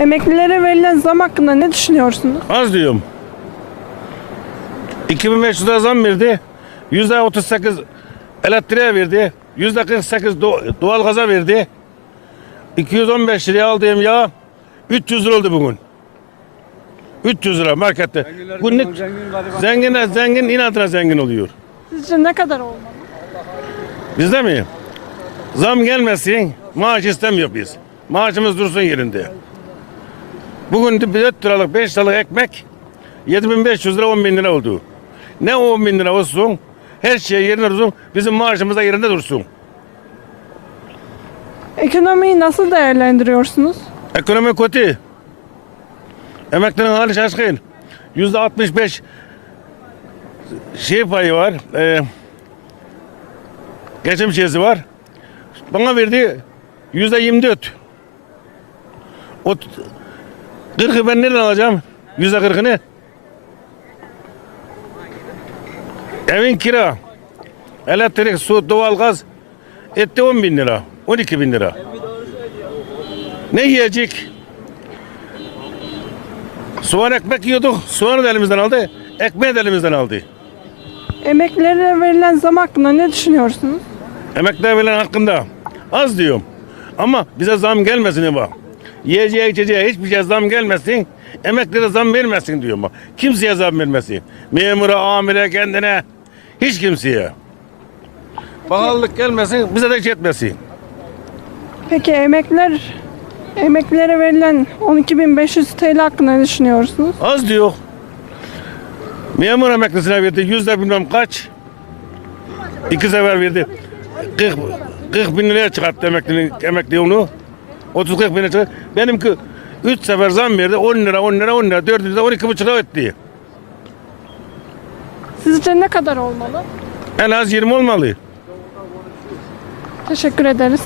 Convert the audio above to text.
Emeklilere verilen zam hakkında ne düşünüyorsunuz? Az diyorum. 2500 lira zam verdi. Yüzde 38 elektriğe verdi. Yüzde 48 do- doğalgaza verdi. 215 liraya aldığım yağ 300 lira oldu bugün. 300 lira markette. Günlük zengin zengin inatına zengin oluyor. Sizce ne kadar olmalı? Bizde mi? Zam gelmesin, maaş istemiyor biz. Maaşımız dursun yerinde. Bugün de 4 liralık 5 liralık ekmek 7500 lira 10 bin lira oldu. Ne 10 bin lira olsun, her şey yerine dursun, bizim maaşımız da yerinde dursun. Ekonomiyi nasıl değerlendiriyorsunuz? Ekonomi kötü. Emeklinin hali şaşkın. Yüzde 65 şey payı var. E, geçim şeysi var. Bana verdi yüzde 24. O 40'ı ben nereden alacağım? Yüzde 40'ını. Evin kira, elektrik, su, doğalgaz etti 10 bin lira, 12 bin lira. Ne yiyecek? Soğan ekmek yiyorduk. Soğanı da elimizden aldı. Ekmeği de elimizden aldı. Emeklilere verilen zam hakkında ne düşünüyorsunuz? Emekler verilen hakkında az diyorum. Ama bize zam gelmesin bak. Yiyeceğe içeceğe hiçbir şey zam gelmesin. Emeklere zam vermesin diyorum bak. Kimseye zam vermesin. Memura, amire, kendine. Hiç kimseye. Pahalılık gelmesin, bize de hiç etmesin. Peki emekler emeklilere verilen 12.500 TL hakkında ne düşünüyorsunuz? Az diyor. Memur emeklisine verdi yüzde bilmem kaç. İki sefer verdi. 40, 40 bin liraya çıkarttı emeklinin emekli onu. 30-40 bin çıkarttı. Benimki 3 sefer zam verdi. 10 lira, 10 lira, 10 lira, 4 lira, 12 buçuk lira etti. Sizce ne kadar olmalı? En az 20 olmalı. Teşekkür ederiz.